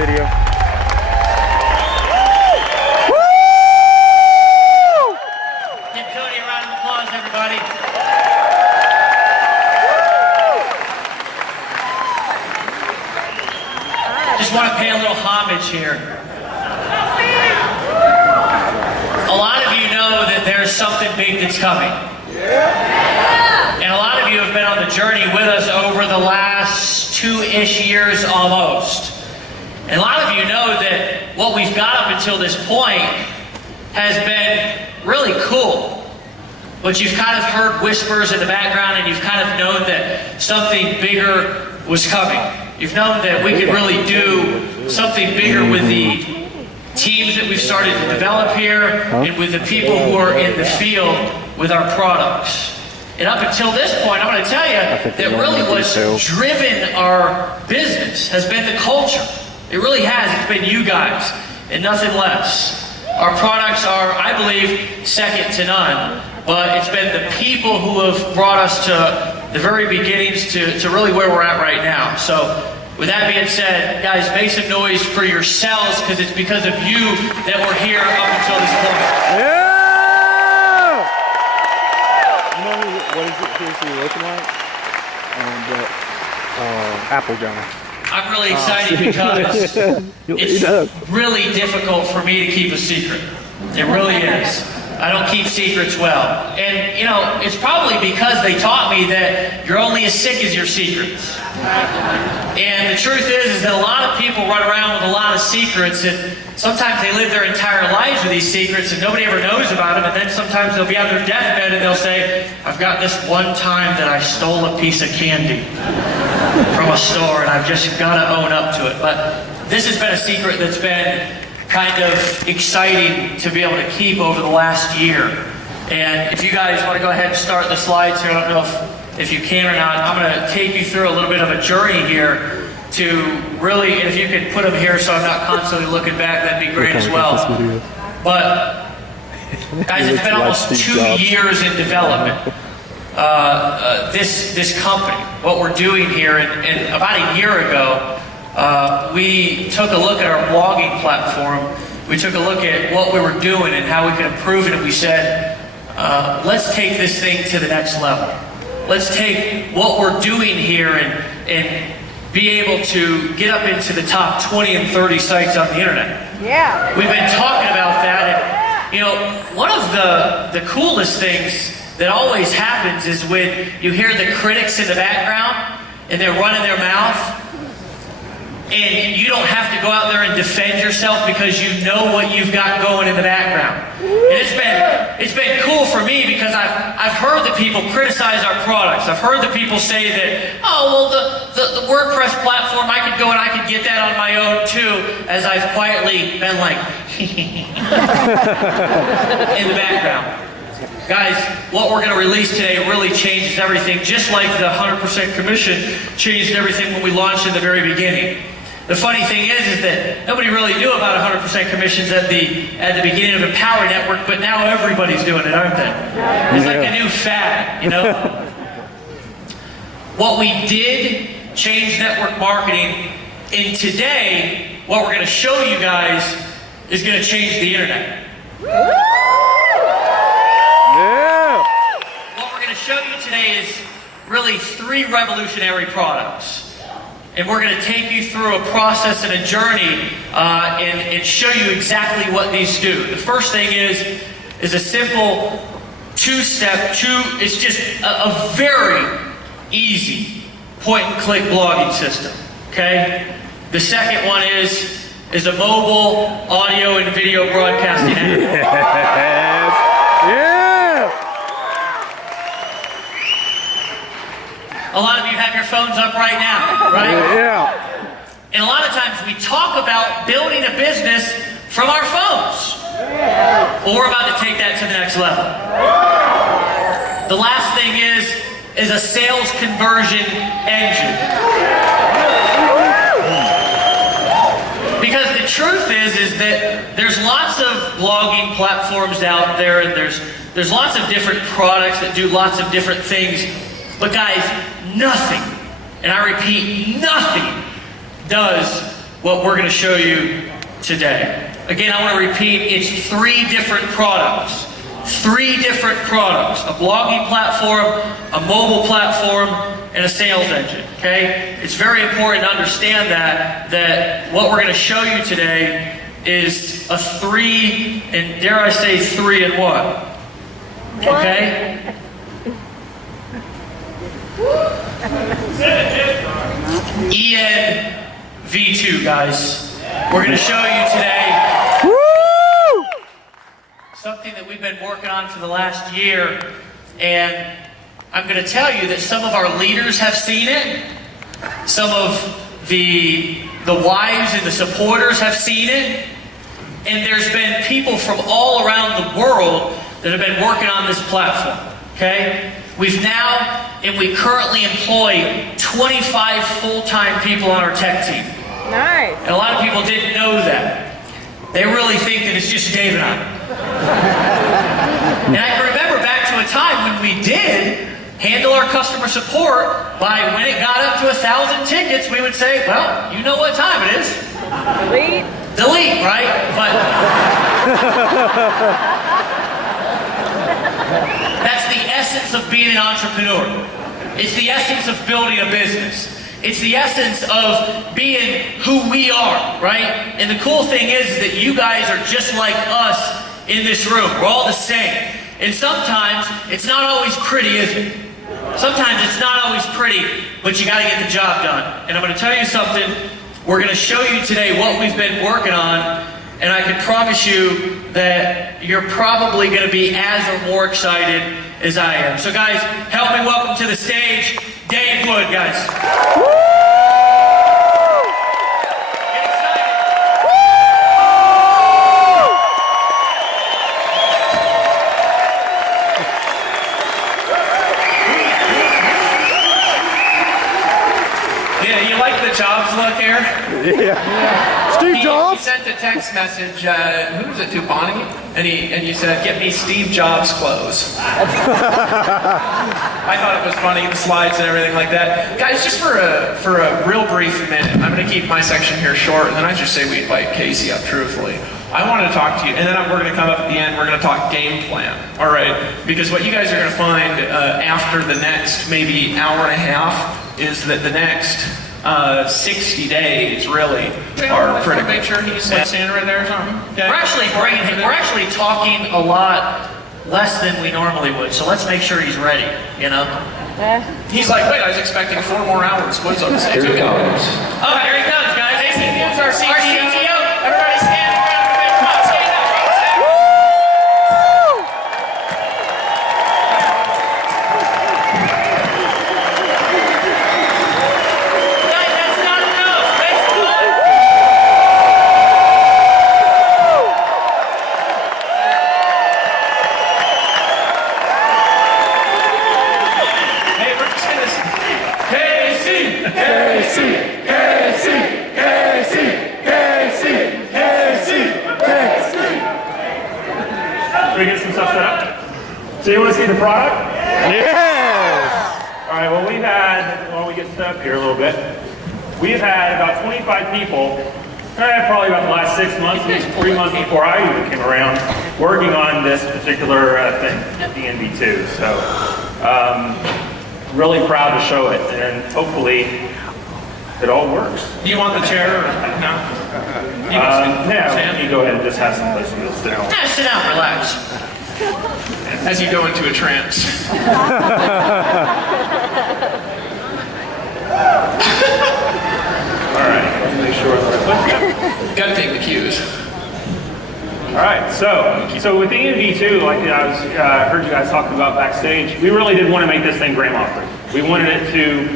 video. Give Cody a round of applause, everybody. Just want to pay a little homage here. A lot of you know that there's something big that's coming. And a lot of you have been on the journey with us over the last 2-ish years almost. And a lot of you know that what we've got up until this point has been really cool. But you've kind of heard whispers in the background, and you've kind of known that something bigger was coming. You've known that we could really do something bigger with the teams that we've started to develop here and with the people who are in the field with our products. And up until this point, I'm going to tell you that really what's driven our business has been the culture. It really has. It's been you guys and nothing less. Our products are, I believe, second to none. But it's been the people who have brought us to the very beginnings to really where we're at right now. So with that being said, guys, make some noise for yourselves, because it's because of you that we're here up until this point. Yeah! You know what is it seriously looking like? Apple John. I'm really excited because it's really difficult for me to keep a secret. It really is. I don't keep secrets well. And, you know, it's probably because they taught me that you're only as sick as your secrets. And the truth is that a lot of people run around with a lot of secrets, and sometimes they live their entire lives with these secrets and nobody ever knows about them, and then sometimes they'll be on their deathbed and they'll say, I've got this one time that I stole a piece of candy from a store and I've just got to own up to it. But this has been a secret that's been kind of exciting to be able to keep over the last year. And if you guys want to go ahead and start the slides here, I don't know if you can or not, I'm going to take you through a little bit of a journey here to really, and if you could put them here so I'm not constantly looking back, that'd be great as well. But guys, it's been almost 2 years in development. This company, what we're doing here, and about a year ago, we took a look at our blogging platform. We took a look at what we were doing and how we could improve it, and we said, let's take this thing to the next level. Let's take what we're doing here and be able to get up into the top 20 and 30 sites on the internet. Yeah. We've been talking about that, and you know, one of the coolest things that always happens is when you hear the critics in the background and they're running their mouth, and you don't have to go out there and defend yourself because you know what you've got going in the background. And it's been cool for me because I've heard that people criticize our products. I've heard that people say that, oh, well, the WordPress platform, I could go and I could get that on my own too, as I've quietly been like, in the background. Guys, what we're going to release today really changes everything, just like the 100% commission changed everything when we launched in the very beginning. The funny thing is that nobody really knew about 100% commissions at the beginning of the Power Network, but now everybody's doing it, aren't they? It's like a new fad, you know? What we did change network marketing, and today, what we're going to show you guys is going to change the internet. What we're going to show you today is really 3 revolutionary products. And we're going to take you through a process and a journey and show you exactly what these do. The first thing is a simple two-step, it's just a very easy point-and-click blogging system, okay? The second one is a mobile audio and video broadcasting app. A lot of you have your phones up right now, right? Yeah. And a lot of times we talk about building a business from our phones. Well, we're about to take that to the next level. The last thing is a sales conversion engine. Because the truth is that there's lots of blogging platforms out there, and there's lots of different products that do lots of different things. But guys, nothing, and I repeat, nothing does what we're going to show you today. Again, I want to repeat, it's 3 different products. 3 different products. A blogging platform, a mobile platform, and a sales engine. Okay? It's very important to understand that what we're going to show you today is a 3, and dare I say 3 in what? Okay? ENV2, guys. We're going to show you today something that we've been working on for the last year, and I'm going to tell you that some of our leaders have seen it, some of the wives and the supporters have seen it, and there's been people from all around the world that have been working on this platform, okay? We currently employ 25 full-time people on our tech team. Nice. And a lot of people didn't know that. They really think that it's just Dave and I. And I can remember back to a time when we did handle our customer support by when it got up to 1,000 tickets, we would say, well, you know what time it is. Delete. Delete, right? But that's the essence of being an entrepreneur. It's the essence of building a business. It's the essence of being who we are, right? And the cool thing is that you guys are just like us in this room. We're all the same. And sometimes it's not always pretty, is it? Sometimes it's not always pretty, but you got to get the job done. And I'm going to tell you something. We're going to show you today what we've been working on, and I can promise you that you're probably going to be as or more excited as I am. So guys, help me welcome to the stage Dave Wood, guys. Get excited. Yeah, you like the Jobs look here? Yeah. Steve He Jobs? sent a text message, who was it, to Bonnie? And you said, get me Steve Jobs clothes. I thought it was funny, the slides and everything like that. Guys, just for a real brief minute, I'm going to keep my section here short, and then I just say we invite Casey up, truthfully. I wanted to talk to you, and then we're going to come up at the end, we're going to talk game plan, all right? Because what you guys are going to find after the next maybe hour and a half is that the next 60 days really are critical. Make sure he's like standing right there or something. Okay. We're actually talking a lot less than we normally would, so let's make sure he's ready, you know? He's like, wait, I was expecting 4 more hours. What's up? Here he comes. Oh, here he comes, guys. Here's our CTO. Our CTO. Everybody stand around. Come on, stand up. Guys, that's not enough. That's not. Hey, we're just gonna. Casey. Should we get some stuff set up? So you want to see the product? Yes! All right, well while we get set up here a little bit, we've had about 25 people, probably about the last 6 months, maybe 3 months before I even came around, working on this particular thing, the ENV2. So, really proud to show it, and hopefully it all works. Do you want the chair or no? Yeah, you go ahead and just have some place to sit down. Yeah, sit down, relax. As you go into a trance. All right, let's make sure we're Gotta take the cues. All right, so with the ENV2, like I heard you guys talking about backstage, we really did want to make this thing grandma-proof. We wanted it to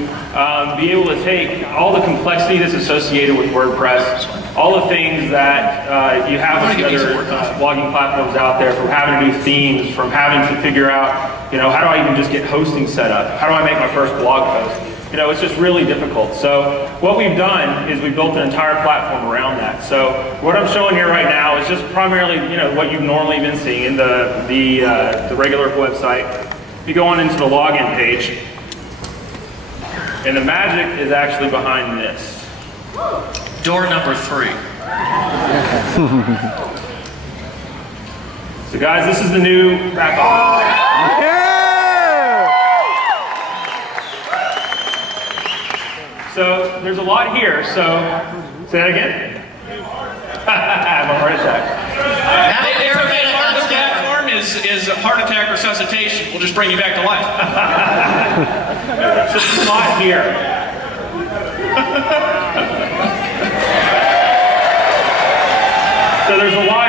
be able to take all the complexity that's associated with WordPress, all the things that you have with the other blogging platforms out there, from having to do themes, from having to figure out, how do I even just get hosting set up? How do I make my first blog post? It's just really difficult. So what we've done is we've built an entire platform around that. So what I'm showing here right now is just primarily, what you've normally been seeing, the regular website. If you go on into the login page, and the magic is actually behind this. door number 3. So guys, this is the new back office. Yeah! So there's a lot here, so say that again? I have a heart attack. Now, It's they're okay, gonna part of the concentrate. platform is a heart attack resuscitation. We'll just bring you back to life. So there's a lot here. So there's a lot.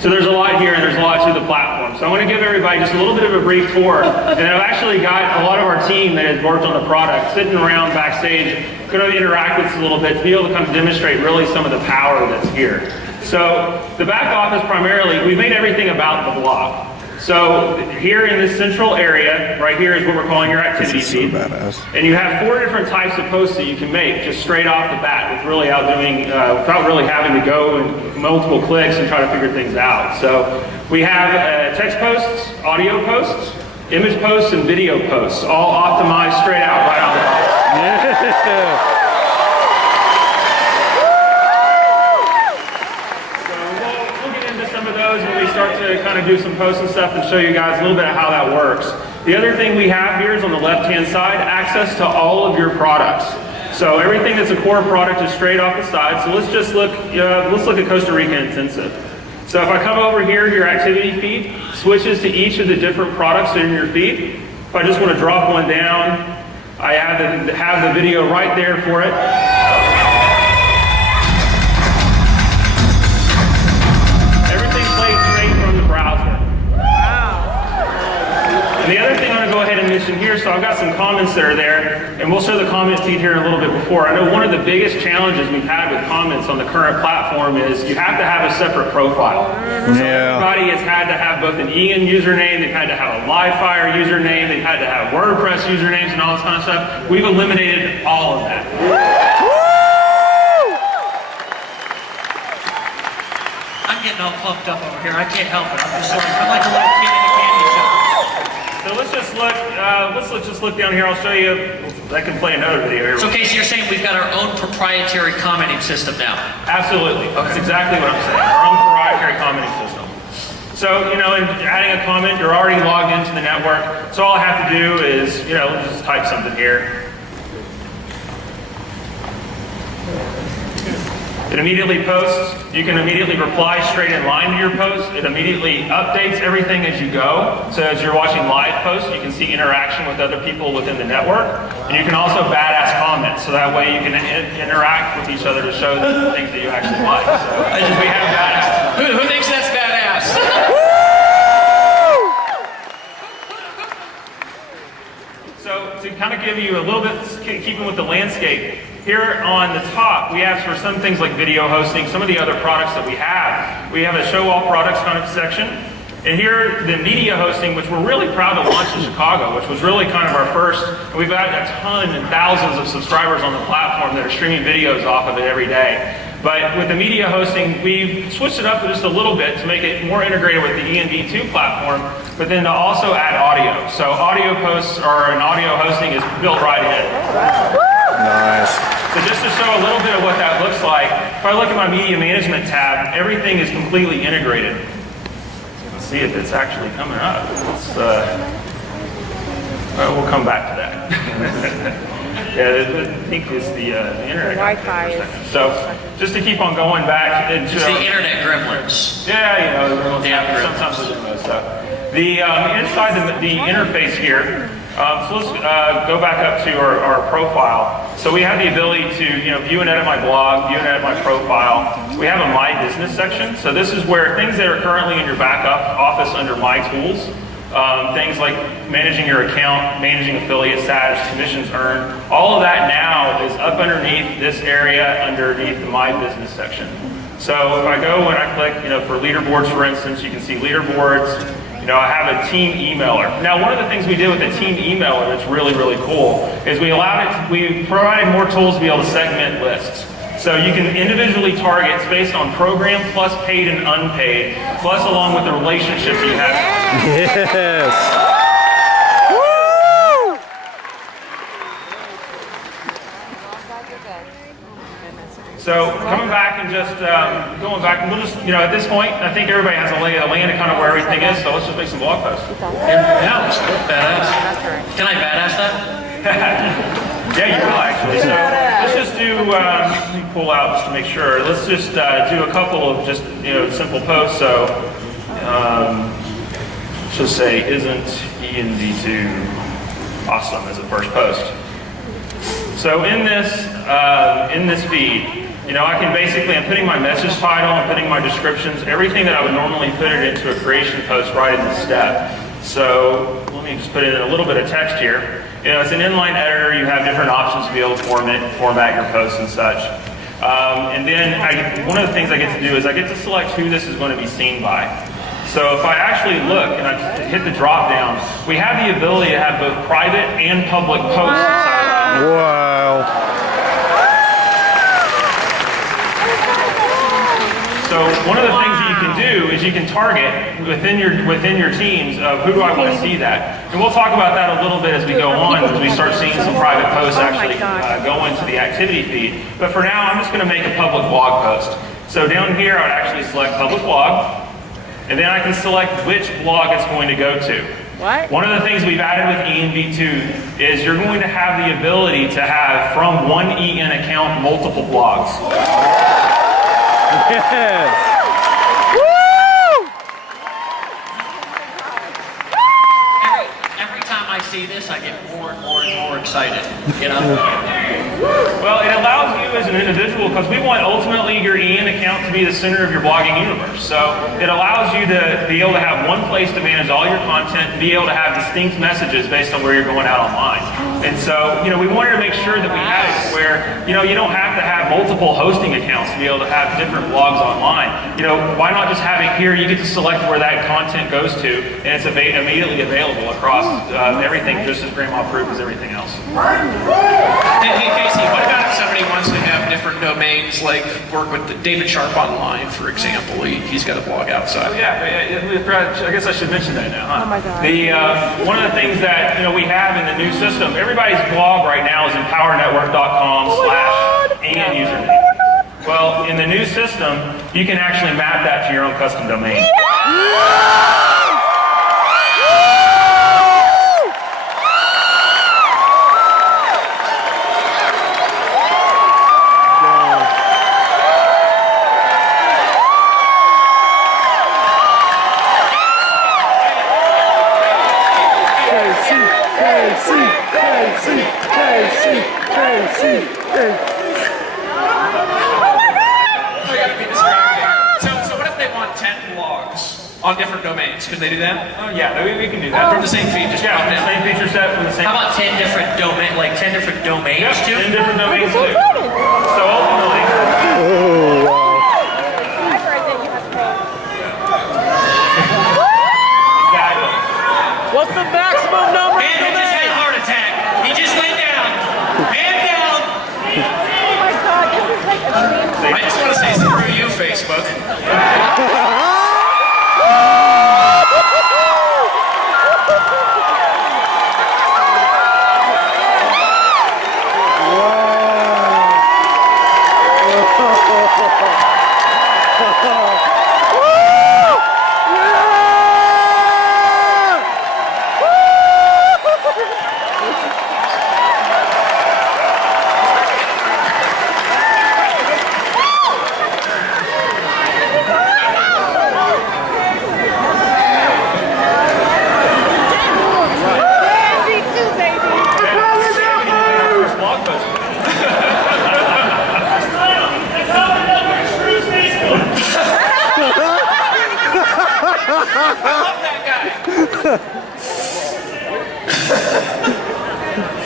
So there's a lot here, and there's a lot to the platform. So I want to give everybody just a little bit of a brief tour. And I've actually got a lot of our team that has worked on the product sitting around backstage, going to interact with us a little bit to be able to kind of demonstrate really some of the power that's here. So the back office primarily, we made everything about the blog. So here in this central area, right here is what we're calling your activity feed. And you have 4 different types of posts that you can make just straight off the bat with really without really having to go and multiple clicks and try to figure things out. So we have text posts, audio posts, image posts, and video posts, all optimized straight out right out the box. Yeah! When we start to kind of do some posts and stuff and show you guys a little bit of how that works. The other thing we have here is on the left-hand side, access to all of your products. So everything that's a core product is straight off the side. So let's just look at Costa Rica Intensive. So if I come over here, your activity feed switches to each of the different products in your feed. If I just want to drop one down, I have the video right there for it. And the other thing I'm going to go ahead and mention here, so I've got some comments that are there, and we'll show the comment feed here in a little bit before. I know one of the biggest challenges we've had with comments on the current platform is you have to have a separate profile. So everybody has had to have both an EN username, they've had to have a Livefire username, they've had to have WordPress usernames and all this kind of stuff. We've eliminated all of that. I'm getting all pumped up over here. I can't help it. I'm like a little kid in a candy shop. So let's just look down here. I'll show you. I can play another video here. So Casey, you're saying we've got our own proprietary commenting system now? Absolutely. That's exactly what I'm saying. Our own proprietary commenting system. So, in adding a comment, you're already logged into the network. So all I have to do is, just type something here. It immediately posts. You can immediately reply straight in line to your post. It immediately updates everything as you go. So as you're watching live posts, you can see interaction with other people within the network. And you can also badass comment, so that way you can interact with each other to show the things that you actually like. So we have badass. Who thinks that's badass? So to kind of give you a little bit, keeping with the landscape, here on the top, we have for some things like video hosting, some of the other products that we have a show all products kind of section. And here, the media hosting, which we're really proud to launch in Chicago, which was really kind of our first, and we've got a ton and thousands of subscribers on the platform that are streaming videos off of it every day. But with the media hosting, we've switched it up just a little bit to make it more integrated with the ENV2 platform, but then to also add audio. So audio posts or an audio hosting is built right in. Nice. So just to show a little bit of what that looks like, if I look at my media management tab, everything is completely integrated. Let's see if it's actually coming up. We'll come back to that. Yeah, I think it's the internet. Wi-Fi. So just to keep on going back into It's the internet gremlins. yeah, Yeah, sometimes we do those stuff. The inside the interface here. So let's go back up to our profile. So we have the ability to view and edit my blog, view and edit my profile. We have a My Business section. So this is where things that are currently in your backup office under My Tools, things like managing your account, managing affiliate status, commissions earned, all of that now is up underneath this area underneath the My Business section. So if I go and I click, for leaderboards, for instance, you can see leaderboards. I have a team emailer. Now, one of the things we did with the team emailer that's really, really cool is we provided more tools to be able to segment lists. So you can individually target based on program plus paid and unpaid, plus along with the relationships you have. Yes. So coming back and just going back, and we'll just, at this point, I think everybody has a lay of the land of kind of where everything is, so let's just make some blog posts. Yeah, let's go. Badass. Can I badass that? Yeah, you will actually. So let's just do, let me pull out just to make sure. Let's just do a couple of just, simple posts. So let's just say, isn't ENV2 awesome as a first post? So in this feed, I can basically, I'm putting my message title, I'm putting my descriptions, everything that I would normally put it into a creation post right in the step. So let me just put in a little bit of text here. It's an inline editor. You have different options to be able to format your posts and such. And then one of the things I get to do is I get to select who this is going to be seen by. So if I actually look and I hit the drop down, we have the ability to have both private and public posts inside. Wow. So one of the things that you can do is you can target within your teams of who do I want to see that. And we'll talk about that a little bit as we go on, as we start seeing some private posts actually go into the activity feed. But for now, I'm just going to make a public blog post. So down here, I would actually select public blog, and then I can select which blog it's going to go to. What? One of the things we've added with ENV2 is you're going to have the ability to have, from one EN account, multiple blogs. Yes. Every time I see this, I get more and more excited, Well, it allows you as an individual, because we want ultimately your EN account to be the center of your blogging universe. So it allows you to be able to have one place to manage all your content and be able to have distinct messages based on where you're going out online. And so, we wanted to make sure that we had it where, you don't have to have multiple hosting accounts to be able to have different blogs online. Why not just have it here? You get to select where that content goes to, and it's immediately available across everything, just as grandma-proof as everything else. Hey, Casey, what about if somebody wants to have different domains, like work with David Sharp Online, for example? He's got a blog outside. Yeah, I guess I should mention that now, huh? Oh my God. One of the things that we have in the new system, everybody's blog right now is empowernetwork.com/and username. Well, in the new system, you can actually map that to your own custom domain. So what if they want 10 blogs on different domains? Could they do that? Oh yeah, we can do that. From the same feed, just Yeah, the same feature set from the same. How about 10 different domains too? 10 different domains too. So ultimately, Oh, wow. exactly. What's the maximum number? Man, he just had a heart attack. He just went down. Man down. Oh my God, this is like a dream. I just want to say screw you, Facebook.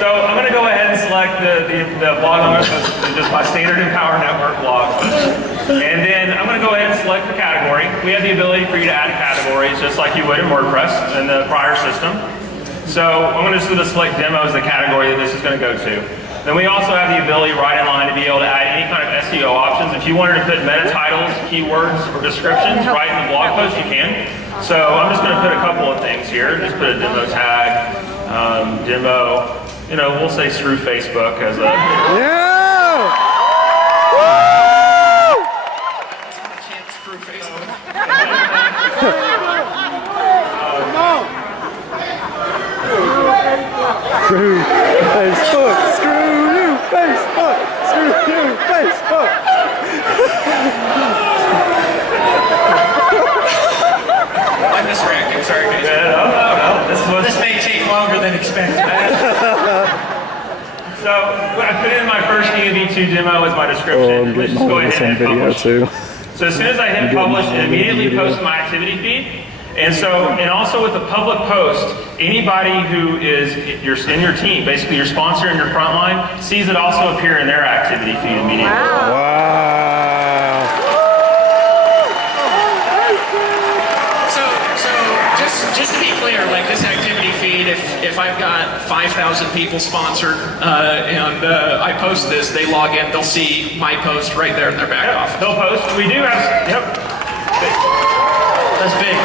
So I'm going to go ahead and select the blog I'm going to post, just my standard Empower Network blog. And then I'm going to go ahead and select the category. We have the ability for you to add categories just like you would in WordPress in the prior system. So I'm going to just select demo as the category that this is going to go to. Then we also have the ability right in line to be able to add any kind of SEO options. If you wanted to put meta titles, keywords, or descriptions right in the blog post, you can. So I'm just going to put a couple of things here. Just put a demo tag, demo. We'll say screw Facebook as a... Yeah! Woo! Screw Facebook. Screw you, Facebook. Screw you, Facebook. I'm distracted. Sorry, guys. This may take longer than expected. So I put in my first ENV2 demo as my description. Oh, I'm getting all of this on video too. So as soon as I hit publish, it immediately posts my activity feed. And also with the public post, anybody who is in your team, basically your sponsor and your frontline, sees it also appear in their activity feed immediately. Wow. So just to be clear, like this activity feed, if I've got 5,000 people sponsored and I post this, they log in, they'll see my post right there in their back office. They'll post. We do have. That's big.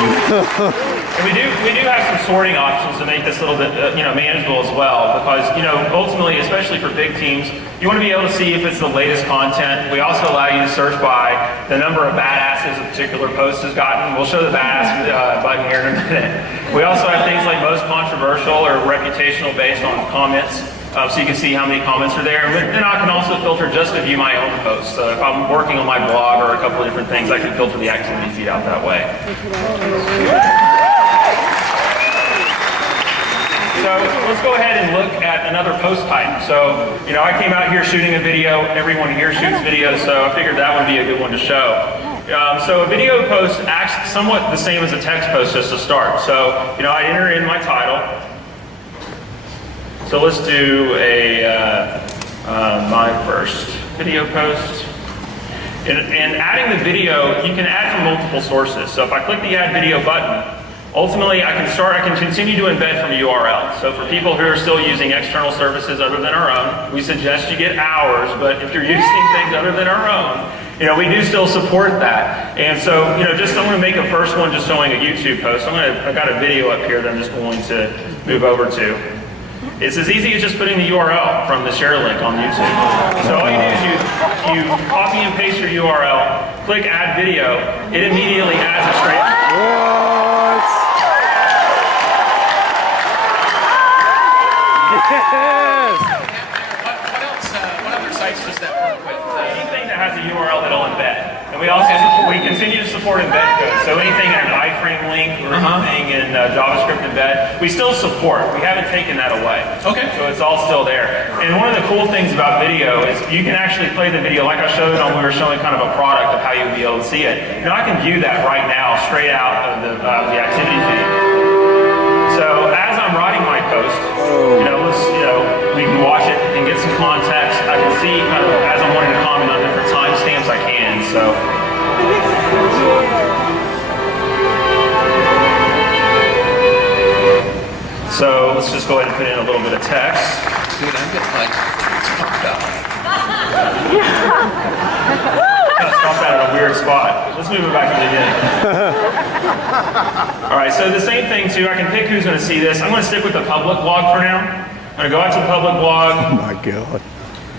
And we do have some sorting options to make this a little bit manageable as well, because ultimately, especially for big teams, you want to be able to see if it's the latest content. We also allow you to search by the number of badasses a particular post has gotten. We'll show the badass button here in a minute. We also have things like most controversial or reputational based on comments. So you can see how many comments are there. And then I can also filter just to view my own posts. So if I'm working on my blog or a couple of different things, I can filter the activity feed out that way. So let's go ahead and look at another post type. So, I came out here shooting a video. Everyone here shoots videos, so I figured that would be a good one to show. So a video post acts somewhat the same as a text post just to start. So, I enter in my title. So let's do my first video post. And adding the video, you can add from multiple sources. So if I click the add video button, ultimately I can continue to embed from URL. So for people who are still using external services other than our own, we suggest you get ours, but if you're using things other than our own, we do still support that. And so, I'm going to make a first one just showing a YouTube post. I've got a video up here that I'm just going to move over to. It's as easy as just putting the URL from the share link on YouTube. So all you do is you copy and paste your URL, click add video, it immediately adds it straight. What? Yes! What other sites does that work with? Anything that has a URL that'll embed. And we also we continue to support embed code. So anything in an iframe link or anything in JavaScript embed, we still support. We haven't taken that away. Okay. So it's all still there. And one of the cool things about video is you can actually play the video like I showed on. We were showing kind of a product of how you'll be able to see it. I can view that right now straight out of the activity feed. So as I'm writing my post, we can watch it and get some context. I can see kind of as I'm wanting to comment on different timestamps I can. So let's just go ahead and put in a little bit of text. Dude, I'm getting talked about. Stop that at a weird spot. Let's move it back to the beginning. All right, so the same thing too. I can pick who's going to see this. I'm going to stick with the public blog for now. I'm going to go out to the public blog. Oh my God.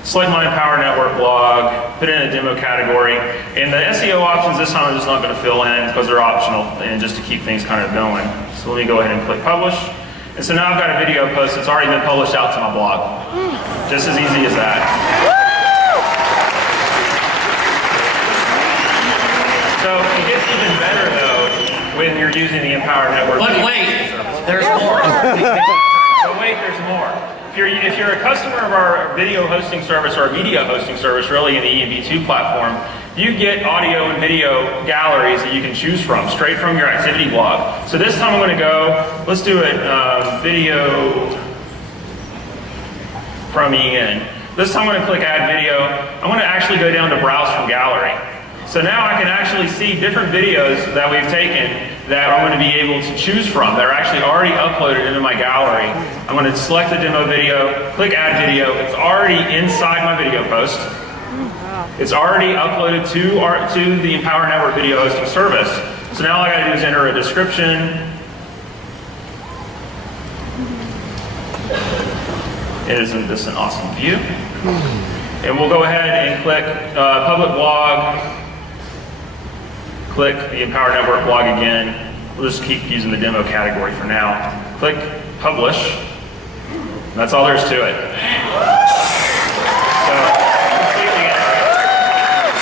Select my Empower Network blog, put in a demo category, and the SEO options this time I'm just not going to fill in because they're optional and just to keep things kind of going. So let me go ahead and click publish. And so now I've got a video post that's already been published out to my blog. Just as easy as that. So it gets even better though when you're using the Empower Network. But wait, there's more. So wait, there's more. If you're a customer of our video hosting service or our media hosting service, really in the ENV2 platform, you get audio and video galleries that you can choose from, straight from your activity blog. So this time I'm going to go, let's do it video from EN. This time I'm going to click add video. I'm going to actually go down to browse from gallery. So now I can actually see different videos that we've taken that I'm going to be able to choose from that are actually already uploaded into my gallery. I'm going to select the demo video, click add video. It's already inside my video post. It's already uploaded to the Empower Network video hosting service. So now all I got to do is enter a description. Isn't this an awesome view? And we'll go ahead and click public blog. Click the Empower Network blog again. We'll just keep using the demo category for now. Click publish. That's all there is to it.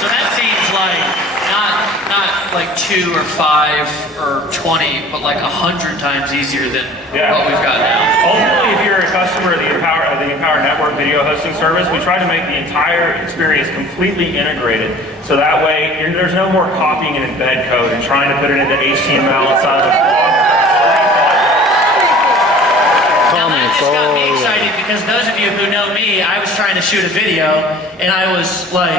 So that seems like not like 2 or 5 or 20, but like 100 times easier than what we've got now. Ultimately, if you're a customer of the Empower Network video hosting service, we try to make the entire experience completely integrated. So that way, there's no more copying and embed code and trying to put it into HTML inside of a blog. Now that just got me excited because those of you who know me, I was trying to shoot a video and I was like,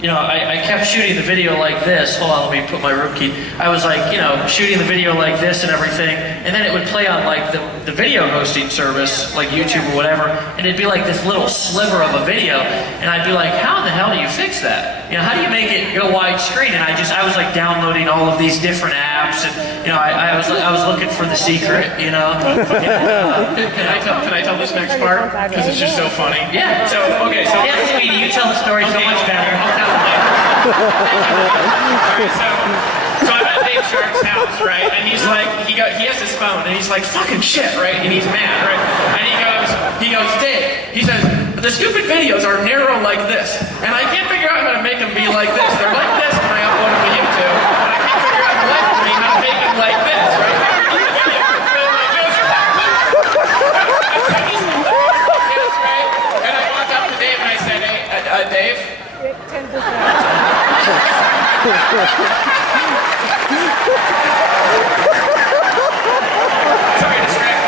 I kept shooting the video like this. Hold on, let me put my room key. I was like, shooting the video like this and everything, and then it would play on like the video hosting service, like YouTube or whatever, and it'd be like this little sliver of a video, and I'd be like, how the hell do you fix that? How do you make it go widescreen? And I was like downloading all of these different apps, and I was looking for the secret, Can I tell this next part? Because it's just so funny. Yeah. So Speedy, you tell the story so much better. Alright, so I'm at Dave Shark's house, right? And he's like, he has his phone, and he's like, fucking shit, right? And he's mad, right? And he goes, Dave, he says, the stupid videos are narrow like this, and I can't figure out how to make them be like this. They're like this when I upload them to YouTube, and I can't figure out for life of me how to make them like this, right? And I walked up to Dave and I said, hey, Dave? Sorry to distract.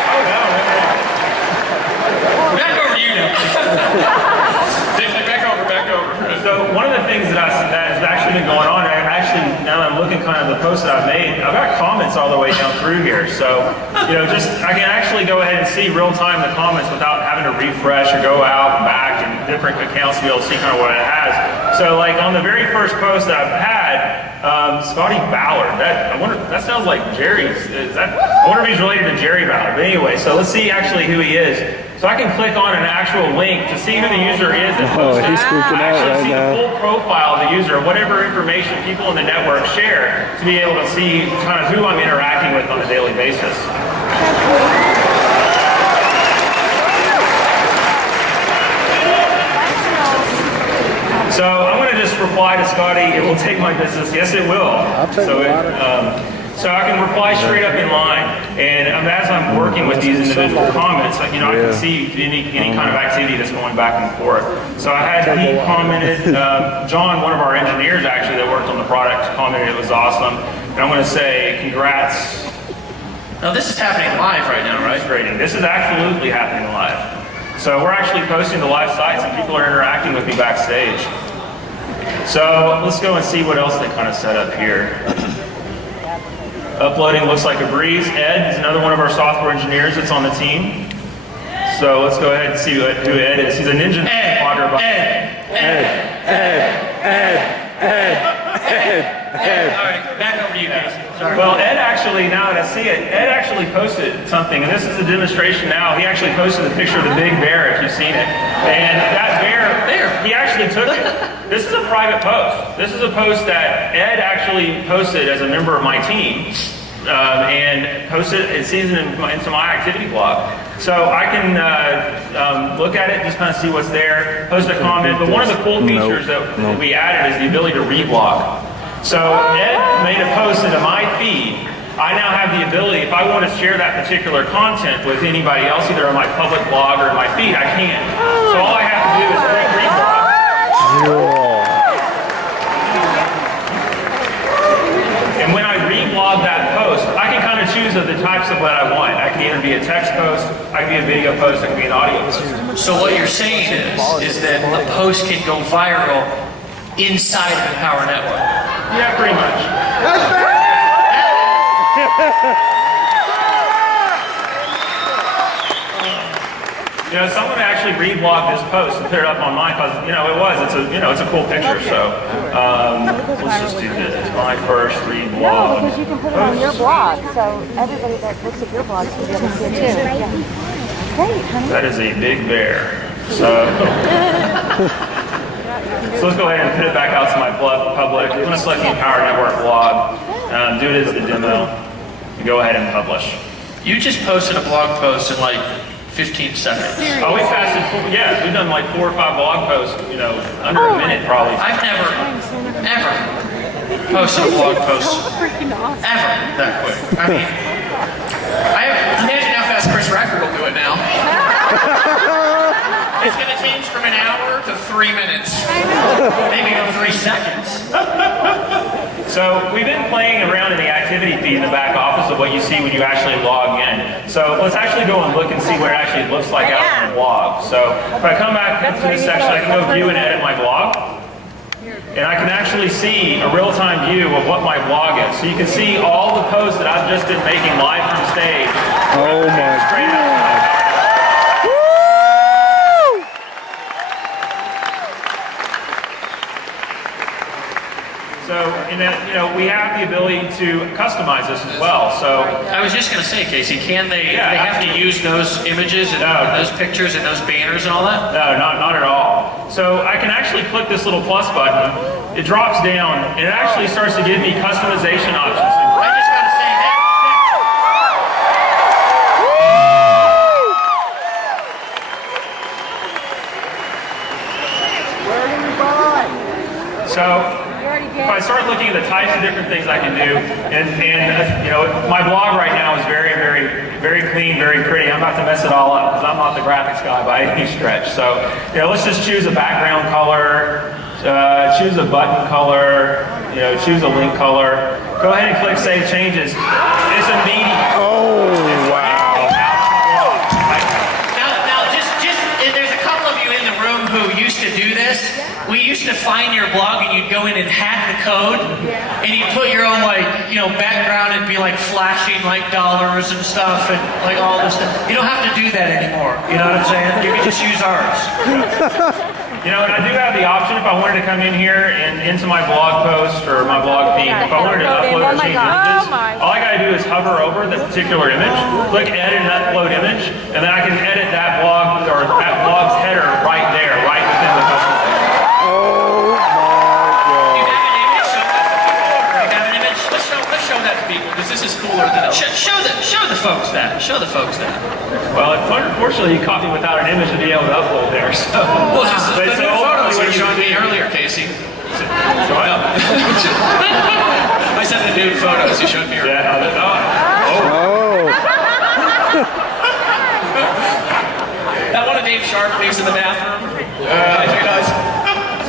Back over to you now. Dave, back over. So one of the things that has actually been going on, now that I'm looking kind of the post that I've made, I've got comments all the way down through here. So, I can actually go ahead and see real time the comments without having to refresh or go out and back and different accounts to be able to see kind of what it has. So like on the very first post that I've had, Scotty Ballard, that sounds like Jerry's. I wonder if he's related to Jerry Ballard. But anyway, so let's see actually who he is. So I can click on an actual link to see who the user is that posted. He's freaking out right see now. the full profile of the user, whatever information people in the network share, to be able to see kind of who I'm interacting with on a daily basis. So I'm going to just reply to Scotty, it will take my business. Yes, it will. So I can reply straight up in line, and as I'm working with these individual comments, I can see any kind of activity that's going back and forth. So I had he commented, John, one of our engineers actually that worked on the product, commented it was awesome. And I'm going to say congrats. Now this is happening live right now, right? This is absolutely happening live. So we're actually posting to live sites, and people are interacting with me backstage. So let's go and see what else they kind of set up here. Uploading looks like a breeze. Ed is another one of our software engineers that's on the team. So let's go ahead and see who Ed is. He's a ninja blogger. Ed. All right, back over to you guys. Sorry. Well, Ed actually, now that I see it, Ed actually posted something, and this is a demonstration now. He actually posted a picture of the big bear, if you've seen it. And that bear, he actually took it. This is a private post. This is a post that Ed actually posted as a member of my team. And posted it season into my activity blog. So I can look at it, just kind of see what's there, post a comment. But one of the cool features that we added is the ability to reblog. So Ed made a post into my feed. I now have the ability, if I want to share that particular content with anybody else, either on my public blog or in my feed, I can. So all I have to do is click reblog. And when I reblog that post, I can kind of choose of the types of what I want. I can either be a text post, I can be a video post, I can be an audio post. So what you're saying is that a post can go viral inside of the Power Network. Yeah, pretty much. Someone actually reblog this post and put it up on mine because it's a cool picture. So let's just do this. My first reblog. No, because you can put it on your blog, so everybody that looks at your blog can be able to see it too. Great, honey. That is a big bear. So let's go ahead and put it back out to my public. I'm going to select the Empower Network blog, do it as the demo, and go ahead and publish. You just posted a blog post in like 15 seconds. Oh, we fasted, yeah, we've done like 4 or 5 blog posts, you know, under a minute probably. I've never, ever posted a blog post ever that quick. I mean, Imagine how fast Chris Racker will do it now. it's going to change from an hour To 3 minutes. maybe even 3 seconds. So we've been playing around in the activity feed in the back office of what you see when you actually log in. So let's actually go and look and see what it actually looks like out in the blog. So if I come back into this section, I can go view and edit my blog. And I can actually see a real-time view of what my blog is. So you can see all the posts that I've just been making live from stage. Oh my God. So, and then, you know, we have the ability to customize this as well. So, I was just going to say, Casey, can they? Yeah, they have to use those images and those pictures and those banners and all that? no, not at all. So I can actually click this little plus button. It drops down, and it actually starts to give me customization options. I just got to say that. So if I start looking at the types of different things I can do, and you know, my blog right now is very, very, very clean, very pretty. I'm about to mess it all up because I'm not the graphics guy by any stretch. So, you know, let's just choose a background color, choose a button color, you know, choose a link color. Go ahead and click Save Changes. It's immediate. Oh, wow. Now, just there's a couple of you in the room who used to do this. We used to find your blog and you'd go in and hack the code and you'd put your own like, you know, background and be like flashing like dollars and stuff and like all this stuff. You don't have to do that anymore. You know what I'm saying? You can just use ours. You know, and I do have the option if I wanted to come in here and into my blog post or my blog feed, if I wanted to upload or change images, all I gotta do is hover over the particular image, click edit and upload image, and then I can edit that blog or that blog's header right there, right within the custom. Oh my God. You have an image? You have an image? Let's show that to people because this is cooler than it. Show the folks that. Show the folks that. Well, unfortunately, you caught me without an image to be able to upload there. So, Well, just but the so new photos ultimately, you showed me earlier, Casey. So I, I said the nude photos you showed me earlier. Oh. That one of Dave Sharp leaves in the bathroom.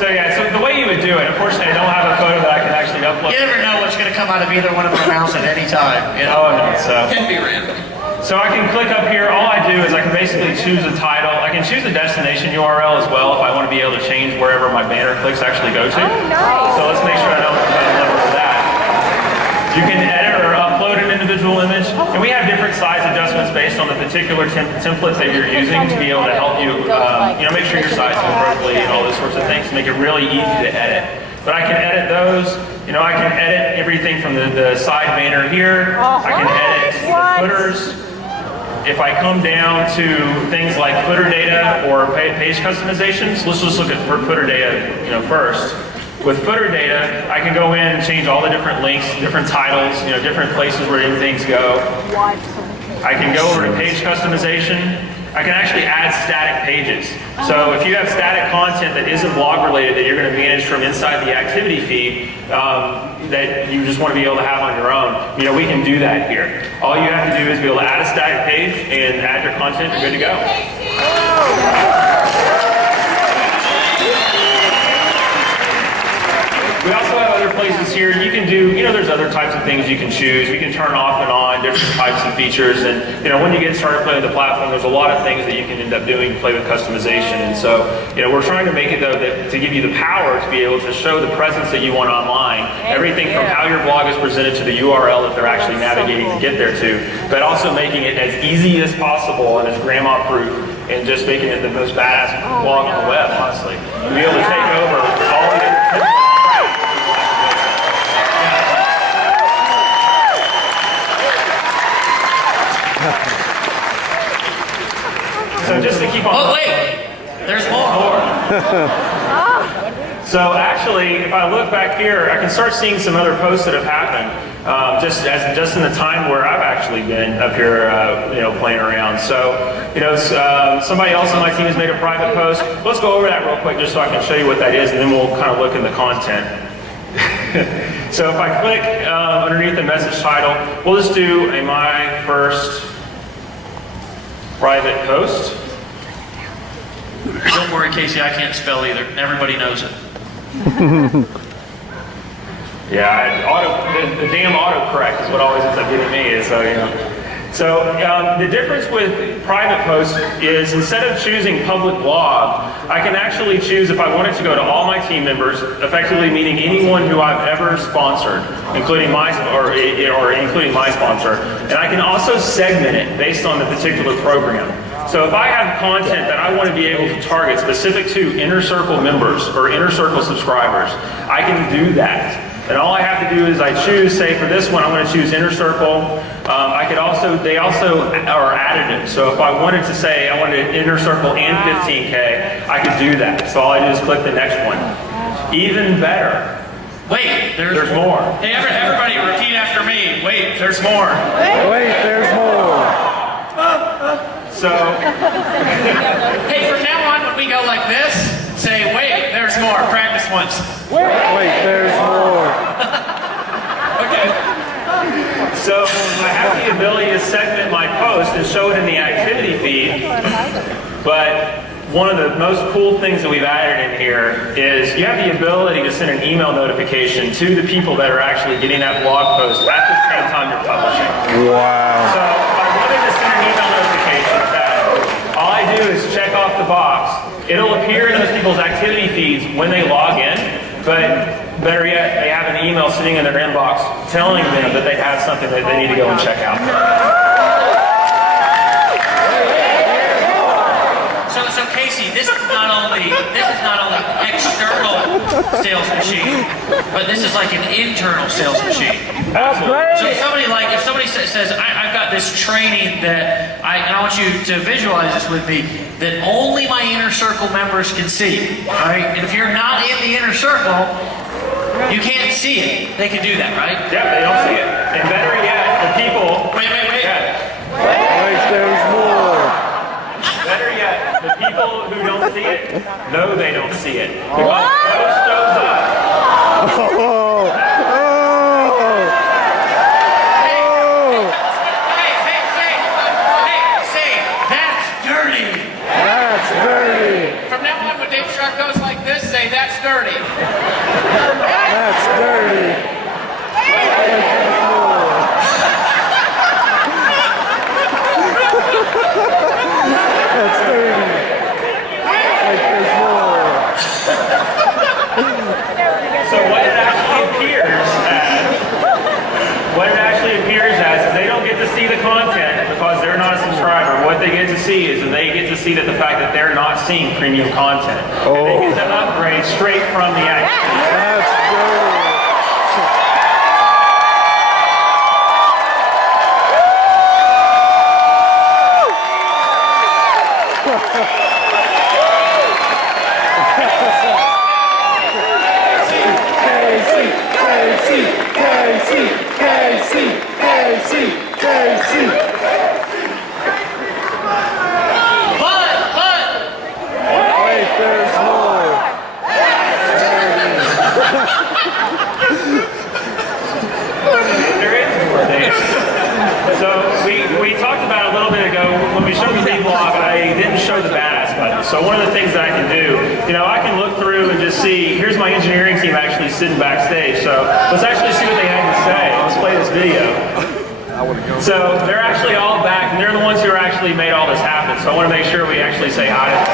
So yeah, so the way you would do it, unfortunately, I don't have a photo that I can actually upload. You never know what's going to come out of either one of our mouths at any time. You know? Oh no, so. Can be random. So I can click up here, all I do is I can basically choose a title. I can choose a destination URL as well if I want to be able to change wherever my banner clicks actually go to. Oh, nice. So let's make sure I don't level that. You can edit or upload an individual image, and we have different size adjustments based on the particular templates that you're using to be able to help you, you know, make sure your size is appropriately and all those sorts of things to make it really easy to edit. But I can edit those. You know, I can edit everything from the side banner here. I can edit the footers. If I come down to things like footer data or page customizations, let's just look at footer data, you know, first. With footer data, I can go in and change all the different links, different titles, you know, different places where things go. I can go over to page customization. I can actually add static pages. So if you have static content that isn't blog related that you're going to manage from inside the activity feed that you just want to be able to have on your own, you know, we can do that here. All you have to do is be able to add a static page and add your content, you're good to go. We also have other places here. You can do, you know, there's other types of things you can choose. We can turn off and on different types of features. And, you know, when you get started playing with the platform, there's a lot of things that you can end up doing to play with customization. And so, you know, we're trying to make it, though, that to give you the power to be able to show the presence that you want online. Everything from how your blog is presented to the URL that they're actually navigating to get there to, but also making it as easy as possible and as grandma-proof and just making it the most badass blog on the web, honestly. To be able to take over all the other So just to keep on. Oh, wait. There's more. So actually, if I look back here, I can start seeing some other posts that have happened just in the time where I've actually been up here, playing around. So, somebody else on my team has made a private post. Let's go over that real quick just so I can show you what that is, and then we'll kind of look in the content. So if I click underneath the message title, we'll just do my first private post. Don't worry, Casey, I can't spell either. Everybody knows it. Yeah, the damn autocorrect is what always ends up getting me. So the difference with private posts is instead of choosing public blog, I can actually choose if I wanted to go to all my team members, effectively meaning anyone who I've ever sponsored, including my sponsor, and I can also segment it based on the particular program. So if I have content that I want to be able to target specific to Inner Circle members or Inner Circle subscribers, I can do that. And all I have to do is I choose, say for this one, I'm going to choose Inner Circle. They also are additive. So if I wanted to say I wanted Inner Circle and 15K, I could do that. So all I do is click the next one. Even better. Wait, there's more. Hey, everybody repeat after me. Wait, there's more. Wait, there's more. So, hey, from now on, when we go like this, say, wait, there's more. Practice once. Wait, there's more. Okay. So I have the ability to segment my post and show it in the activity feed, but one of the most cool things that we've added in here is you have the ability to send an email notification to the people that are actually getting that blog post at the same time you're publishing. Wow. So if I wanted to send an email notification that all I do is check off the box. It'll appear in those people's activity feeds when they log in, but better yet, they have an email sitting in their inbox telling them that they have something that they need to go and check out. So Casey, this is not only external sales machine, but this is like an internal sales machine. So if somebody says, I've got this training that I want you to visualize this with me, that only my Inner Circle members can see, right? And if you're not in the Inner Circle, you can't see it. They can do that, right? Yeah, they don't see it. And better yet, the people... Wait. Yeah. Wait, there's more. Better yet, the people who don't see it know they don't see it. Because the post shows up. Say, that's dirty. That's dirty. From now on, when Dave Shark goes like this, say, that's dirty. That's dirty. That's dirty. Like there's more. So what it actually appears as is they don't get to see the content because they're not a subscriber. What they get to see is that they get to see that the fact that they're not seeing premium content. Oh. And they get an upgrade straight from the act. That's dirty. Wait, there's more. There is more there. So we talked about a little bit ago when we showed the vlog, I didn't show the badass button. So one of the things that I can do, I can look through and just see, here's my engineering team actually sitting backstage. So let's actually see what they had to say. Let's play this video. So they're actually all back, and they're the ones who actually made all this happen. So I want to make sure we actually say hi to them.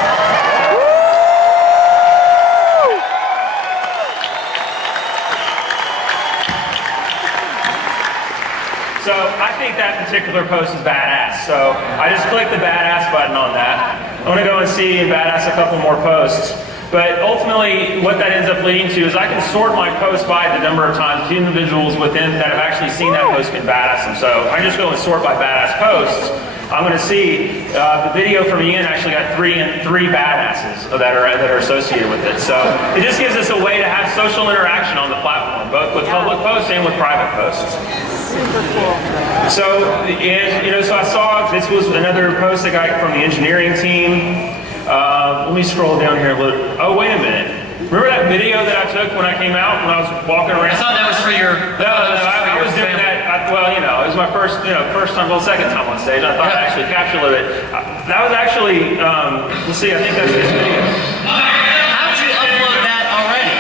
So I think that particular post is badass. So I just clicked the badass button on that. I want to go and see and badass a couple more posts. But ultimately, what that ends up leading to is I can sort my posts by the number of times the individuals within that have actually seen that post can badass them. So I just go and sort by badass posts. I'm going to see the video from Ian actually got three badasses that are associated with it. So it just gives us a way to have social interaction on the platform, both with public posts and with private posts. Super cool. So, so I saw this was another post I got from the engineering team. Let me scroll down here a little. Oh, wait a minute. Remember that video that I took when I came out, when I was walking around? I thought that was for your... I was doing that. It was my first time, second time on stage. I thought I actually captured it. That was actually, let's see, I think that's this video. How'd you upload that already?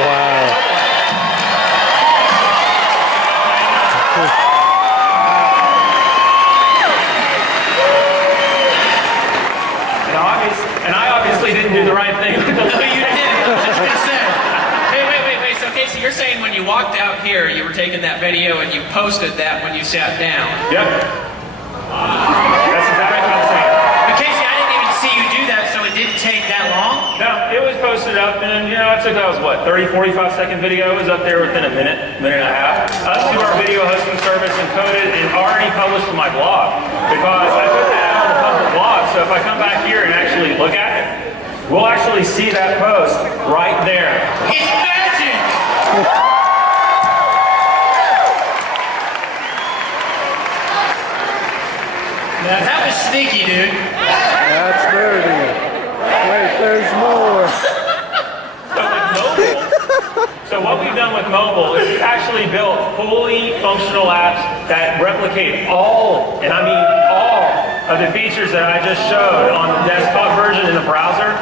Wow. And I obviously didn't do the right thing. No, you didn't. I was just going to say. Wait. So, Casey, you're saying when you walked out here, you were taking that video and you posted that when you sat down. Yep. That's exactly what I'm saying. But, Casey, I didn't even see you do that, so it didn't take that long? No, it was posted up, and it took, 30, 45-second video. It was up there within a minute and a half. Us do our video hosting service encoded and already published to my blog, because I put that out on the public blog, so if I come back here and actually look at it, we'll actually see that post right there. It's magic! That was sneaky, dude. That's dirty. Wait, there's more. So what we've done with mobile is we've actually built fully functional apps that replicate all, and I mean all, of the features that I just showed on the desktop version in the browser,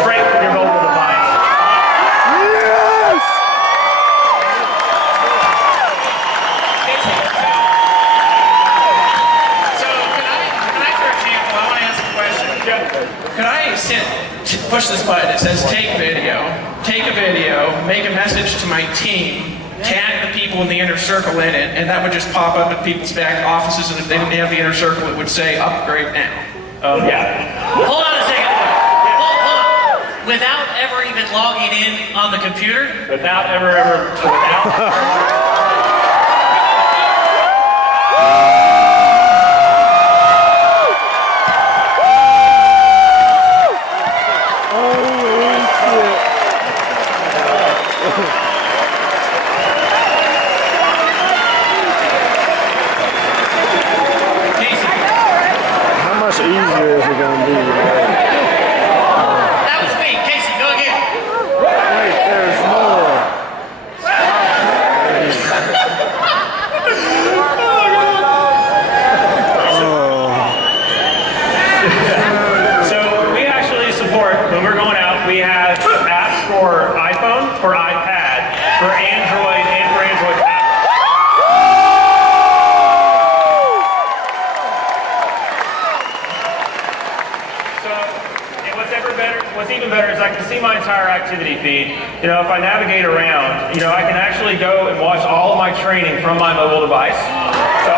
straight from your mobile device. Yes! So, can I, for example, I want to ask a question. Could I push this button that says take a video, make a message to my team, tag the people in the inner circle in it, and that would just pop up at people's back offices, and if they didn't have the inner circle, it would say upgrade now. Yeah. Hold on a second. Hold on. Without ever even logging in on the computer? Without. How much easier is it going to be? That was me. Casey, go again. Wait, there's more. So we actually support, when we're going out, we have apps for iPhone, for iPad, for Android, and for Android tablet. So, and what's even better is I can see my entire activity feed. If I navigate around, I can actually go and watch all of my training from my mobile device. So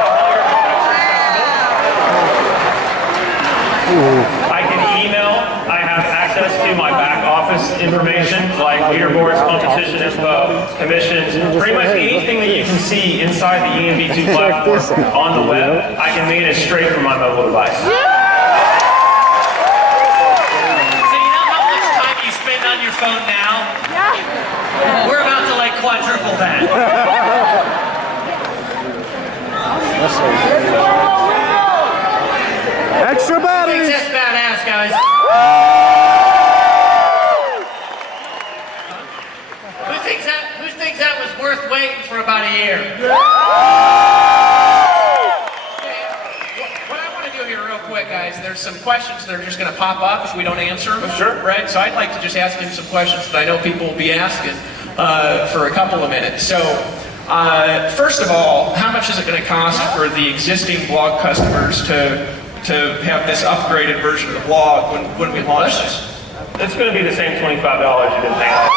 I can email. I have access to my back office information, like leaderboards, competition info, commissions, pretty much anything that you can see inside the ENV2 platform on the web, I can manage straight from my mobile device. So you know how much time you spend on your phone now? Yeah. We're about to quadruple that. Extra batteries! That's badass, guys. Who thinks that was worth waiting for about a year? What I want to do here real quick, guys, there's some questions that are just going to pop up if we don't answer them. Sure. Right? So I'd like to just ask him some questions that I know people will be asking for a couple of minutes. So, first of all, how much is it going to cost for the existing blog customers to have this upgraded version of the blog when we launch this? It's going to be the same $25 you didn't pay.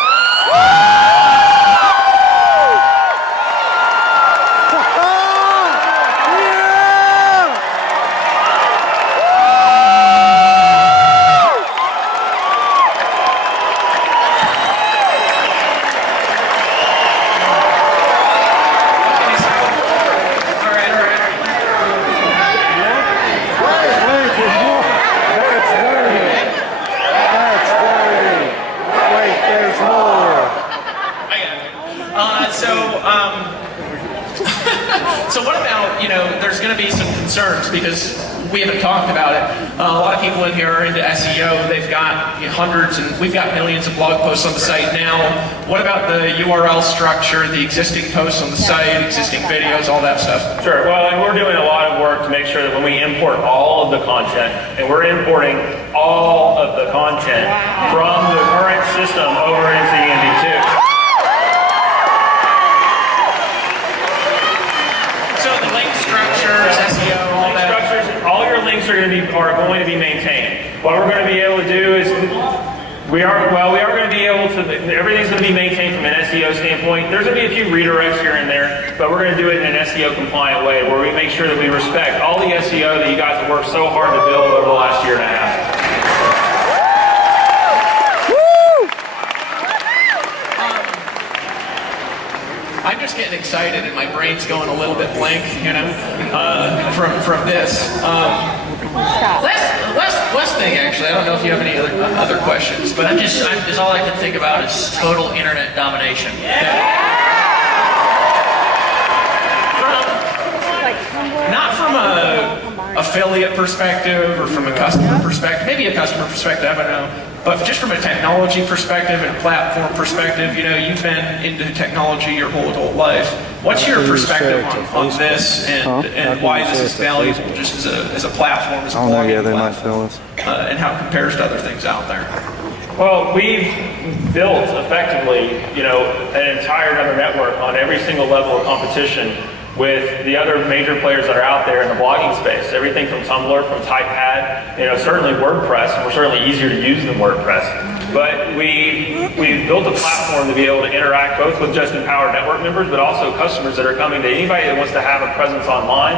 concerns because we haven't talked about it. A lot of people in here are into SEO. They've got hundreds, and we've got millions of blog posts on the site now. What about the URL structure, the existing posts on the site, existing videos, all that stuff? Sure. Well, and we're doing a lot of work to make sure that when we import all of the content, and we're importing all of the content from the current system over into ENV2. So the link structures, SEO, all that. Structures, all your links are going to be maintained. What we're going to be able to do is we are going to be able to, everything's going to be maintained from an SEO standpoint. There's going to be a few redirects here and there, but we're going to do it in an SEO compliant way where we make sure that we respect all the SEO that you guys have worked so hard to build over the last year and a half. I'm just getting excited and my brain's going a little bit blank, you know, from this. Last thing, actually, I don't know if you have any other questions, but is all I can think about is total internet domination. Not from a affiliate perspective or from a customer perspective, maybe a customer perspective, I don't know. But just from a technology perspective and a platform perspective, you know, you've been into technology your whole adult life. What's your perspective on this and why this is valuable just as a platform, as a blogging platform, and how it compares to other things out there? Well, we've built effectively, you know, an entire other network on every single level of competition with the other major players that are out there in the blogging space. Everything from Tumblr, from Typepad, you know, certainly WordPress, and we're certainly easier to use than WordPress. But we've built a platform to be able to interact both with just Empowered Network members, but also customers that are coming to anybody that wants to have a presence online.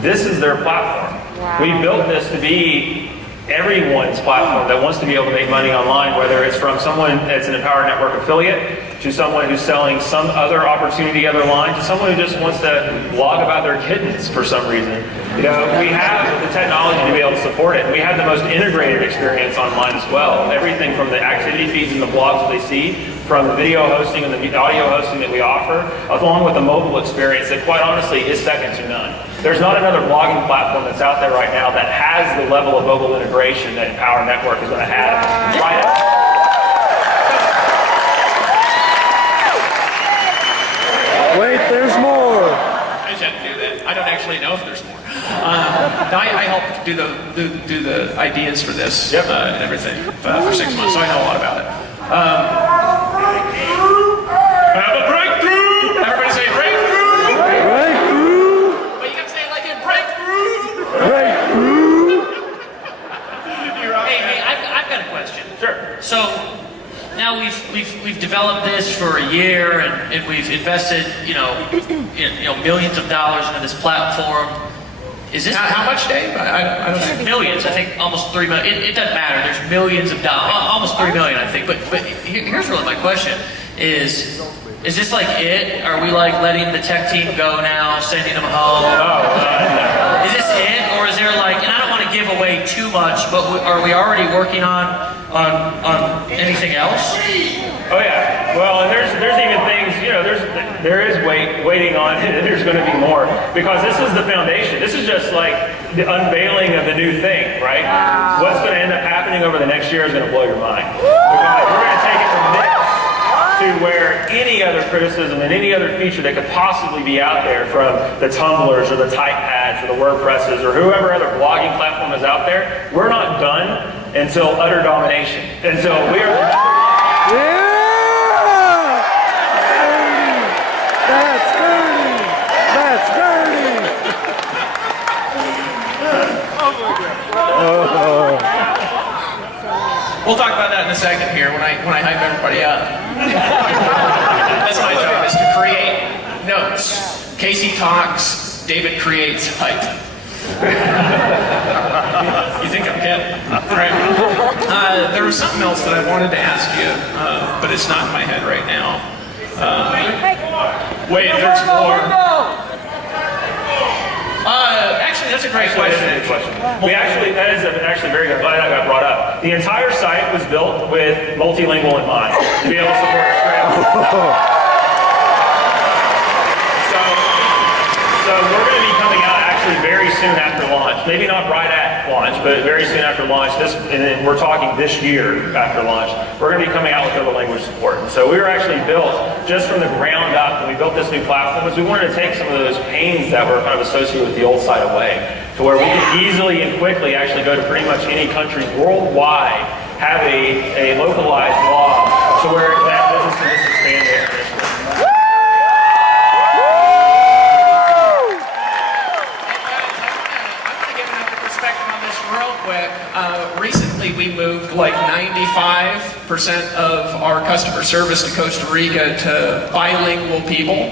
This is their platform. Wow. We built this to be everyone's platform that wants to be able to make money online, whether it's from someone that's an Empowered Network affiliate, to someone who's selling some other opportunity other line, to someone who just wants to blog about their kittens for some reason. You know, we have the technology to be able to support it. We have the most integrated experience online as well. Everything from the activity feeds and the blogs that they see, from the video hosting and the audio hosting that we offer, along with the mobile experience that quite honestly is second to none. There's not another blogging platform that's out there right now that has the level of mobile integration that Empowered Network is going to have right now. Wait, there's more. I just have to do that. I don't actually know if there's more. I helped do the ideas for this and everything for 6 months, so I know a lot about it. Have a breakthrough! Everybody say breakthrough! Breakthrough! But you gotta say it like a breakthrough! Breakthrough! Hey, I've got a question. Sure. So now we've developed this for a year and we've invested, millions of dollars into this platform. Is this how much, Dave? I don't know. Millions? I think almost 3 million. It doesn't matter. There's millions of dollars, almost 3 million, I think. But here's really my question: Is this like it? Are we like letting the tech team go now, sending them home? Is this it, or is there like? And I don't want to give away too much, but are we already working on anything else? Oh yeah. Well, and there's even things, there is waiting on it, and there's going to be more, because this is the foundation. This is just like the unveiling of the new thing, right? What's going to end up happening over the next year is going to blow your mind. Because we're going to take it from this to where any other criticism and any other feature that could possibly be out there from the Tumblrs or the Typepads or the WordPresses or whoever other blogging platform is out there, we're not done until utter domination. Until we're... Yeah! That's dirty! That's dirty! We'll talk about that in a second here when I hype everybody up. That's my job, is to create notes. Casey talks, David creates hype. You think I'm kidding? Right. There was something else that I wanted to ask you, but it's not in my head right now. Wait, there's more. Actually, that's a great question. That is actually very good. Glad that got brought up. The entire site was built with multilingual in mind to be able to support Australia. So we're going to be coming out actually very soon after launch. Maybe not right at launch, but very soon after launch. And then we're talking this year after launch. We're going to be coming out with other language support. And so we were actually built just from the ground up when we built this new platform. We wanted to take some of those pains that were kind of associated with the old site away, to where we can easily and quickly actually go to pretty much any country worldwide, have a localized blog, to where that business can just expand exponentially. Real quick, recently we moved like 95% of our customer service to Costa Rica to bilingual people,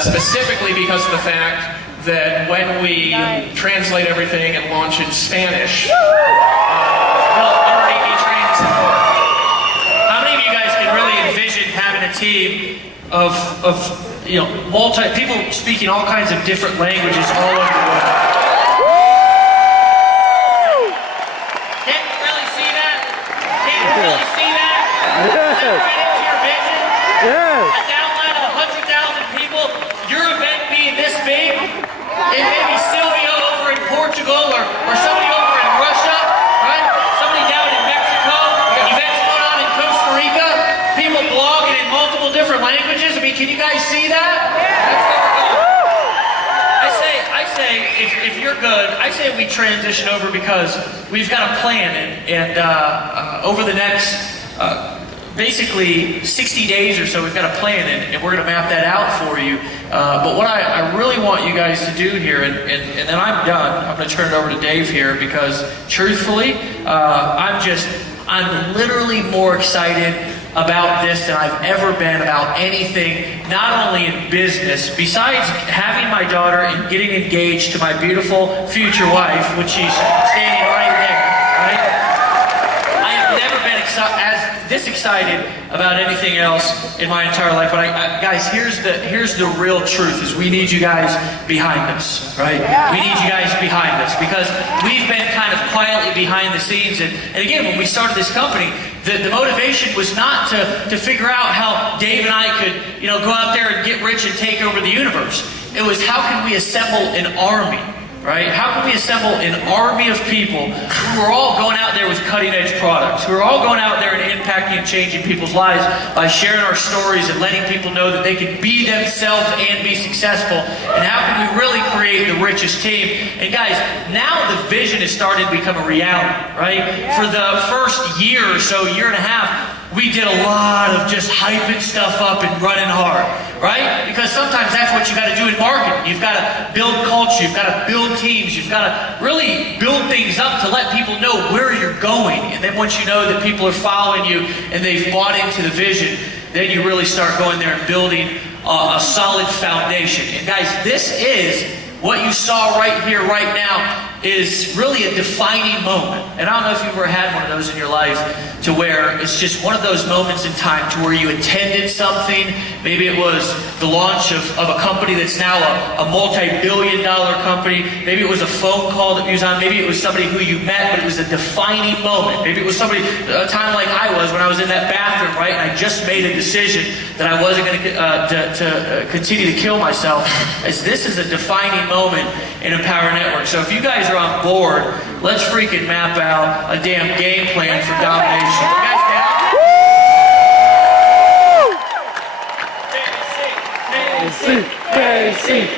specifically because of the fact that when we translate everything and launch in Spanish, they'll already be trained to support. How many of you guys can really envision having a team of people speaking all kinds of different languages all over the world? Yes. A downline of 100,000 people, your event being this big, and maybe Sylvia over in Portugal or somebody over in Russia, right? Somebody down in Mexico, events going on in Costa Rica, people blogging in multiple different languages. I mean, can you guys see that? That's where we're going. I say, if you're good, I say we transition over because we've got a plan, and over the next basically 60 days or so, we've got a plan, and we're going to map that out for you. But what I really want you guys to do here, and then I'm done. I'm going to turn it over to Dave here, because truthfully, I'm literally more excited about this than I've ever been about anything, not only in business, besides having my daughter and getting engaged to my beautiful future wife, which she's standing right there, right? I have never been this excited about anything else in my entire life. But guys, here's the real truth: is we need you guys behind us, right? Yeah. We need you guys behind us, because we've been kind of quietly behind the scenes. And again, when we started this company, the motivation was not to figure out how Dave and I could, go out there and get rich and take over the universe. It was, how can we assemble an army? Right? How can we assemble an army of people who are all going out there with cutting-edge products, who are all going out there and impacting and changing people's lives by sharing our stories and letting people know that they can be themselves and be successful? And how can we really create the richest team? And guys, now the vision is starting to become a reality, right? Yeah. For the first year or so, year and a half, we did a lot of just hyping stuff up and running hard, right? Because sometimes that's what you got to do in marketing. You've got to build culture, you've got to build teams, you've got to really build things up to let people know where you're going. And then once you know that people are following you and they've bought into the vision, then you really start going there and building a solid foundation. And guys, this is what you saw right here, right now, is really a defining moment. And I don't know if you've ever had one of those in your life, to where it's just one of those moments in time to where you attended something. Maybe it was the launch of a company that's now a multi-billion-dollar company. Maybe it was a phone call that you was on. Maybe it was somebody who you met, but it was a defining moment. Maybe it was a time like I was when I was in that bathroom, right? And I just made a decision that I wasn't going to continue to kill myself. As this is a defining moment in Empower Network. So if you guys are on board, let's freaking map out a damn game plan for domination. You guys down? KC.